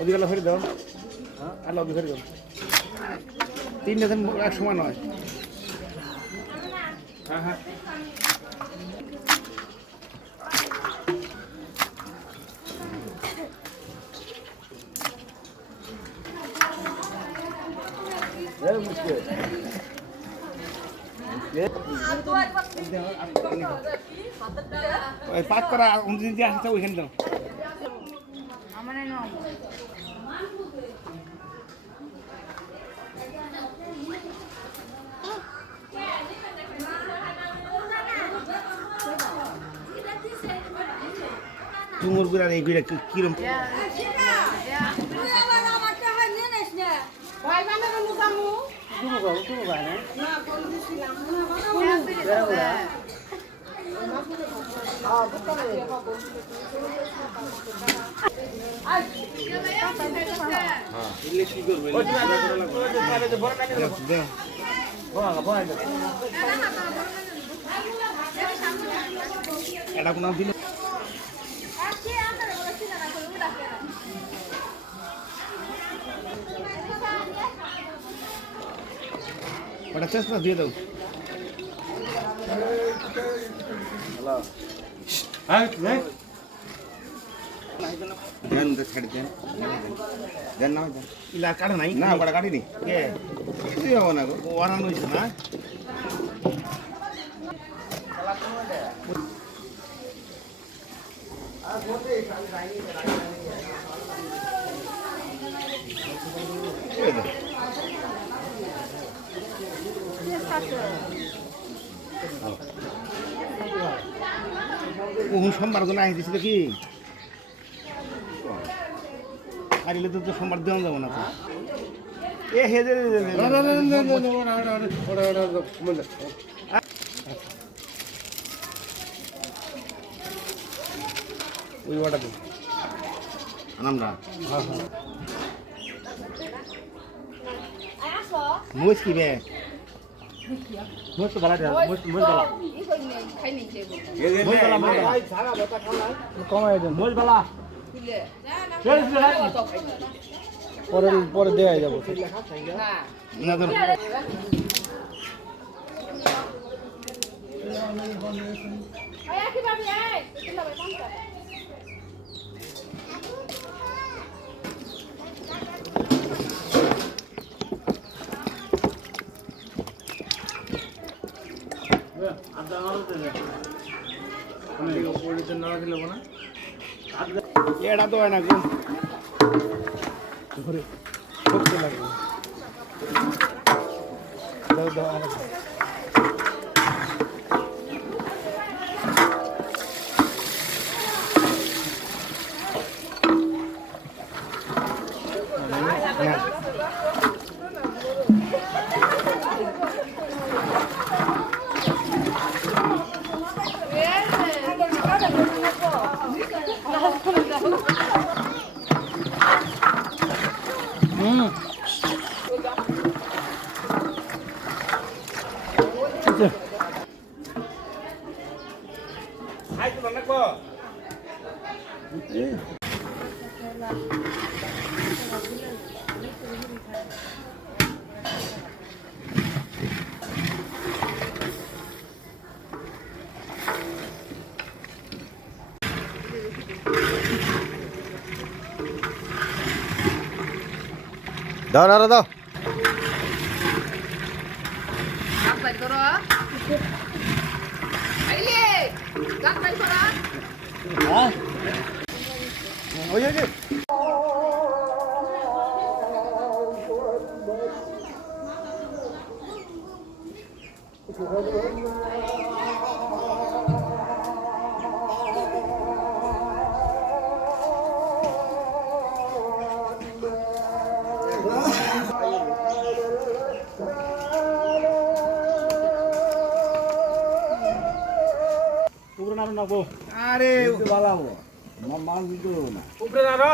ওদিকে আলো ফেরে দাও, আলো ওদিকে ফেরে দাও। তিনটে দিন এক সময় নয়। হ্যাঁ হ্যাঁ পাক করা অনুদিন যে আসছে ওইখানে দাও। ডুমুর গুড়ার এই গুড়া কিরম এটা কোনো দিন ওটা চেষ্টা দিয়ে দাও। ইলা কাটা নাই না বড় কাটিনি কিছুই হবো না ওরানো হয়েছে না সোমবার কোনো আই দিছিল কি আরিলে তো সোমবার দেওয়া যাবো না এ হে ওই ওটা দিন আমরা মুস কি বে মুস তো বালা দে মুস বালা মুস বালা কমাই দেন মুস বালা পরে পরে দেয়া যাব না ধর আয়া কি ভাবি এই চলো ভাই কাম কর আদা মারো দে আমি ওই জন্য না দিলে না এড়া তো হয় না গো ঘরে করতে লাগবে দাও দাও দাও না দাও আরে বালাও মাল দিতো না উপরে না রা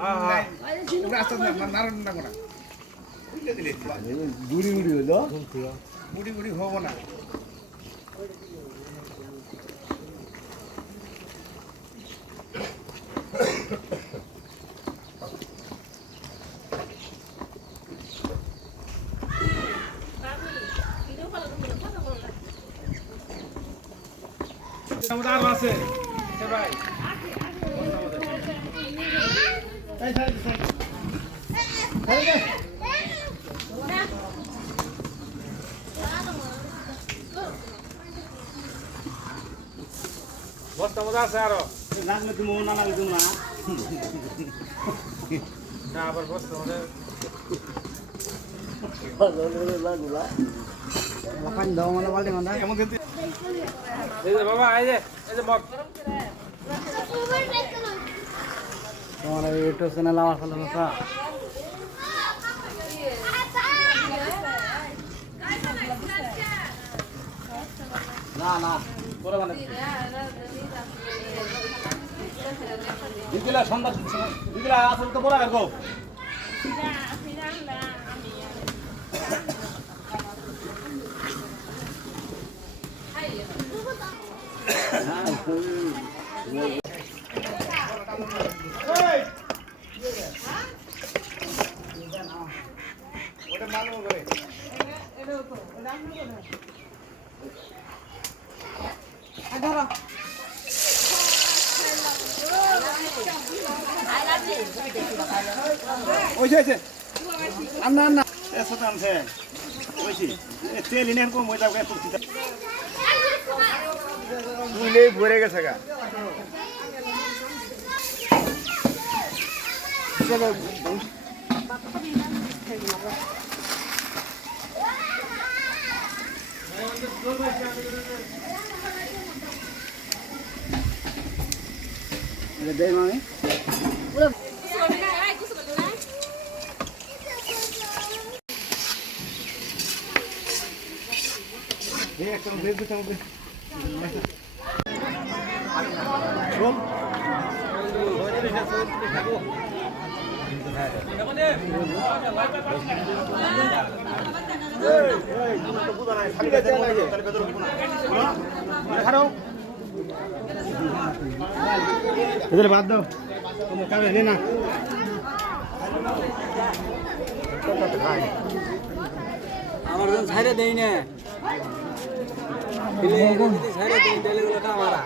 হ্যাঁ হ্যাঁ রাস্তা না নারণ না কোনা বুঝতে দিলে গুড়ি গুড়ি হলো গুড়ি গুড়ি হবে না মধ্যে আরো আছে ভাই বস্তা মধ্যে আছে আরো লাগলে তুমি না লাগলে তুমি না আবার বস্তা মধ্যে লাফান দাও মানে বালতি মাথা এমন এই যে বাবা এই যে মগ তোমার ইউটিউব চ্যানেল আমার ফলো করো না না করে মানে বিকেলা সন্ধ্যা বিকেলা আসলে তো বড় গো ওটা মানো করে ধরো ওই যে আন্না আন্না এসো টানছে ওইছি তেল ইনে কম হয়ে যাবে তুই তুইলেই ভরে গেছে গা চলো দে মামি একটা বেশ দিতে হবে শোন বাদ দাও তোমার কাবে নে না আমার যখন ছাইরে দেই না ছাইরে দেই তাহলে গুলো কামারা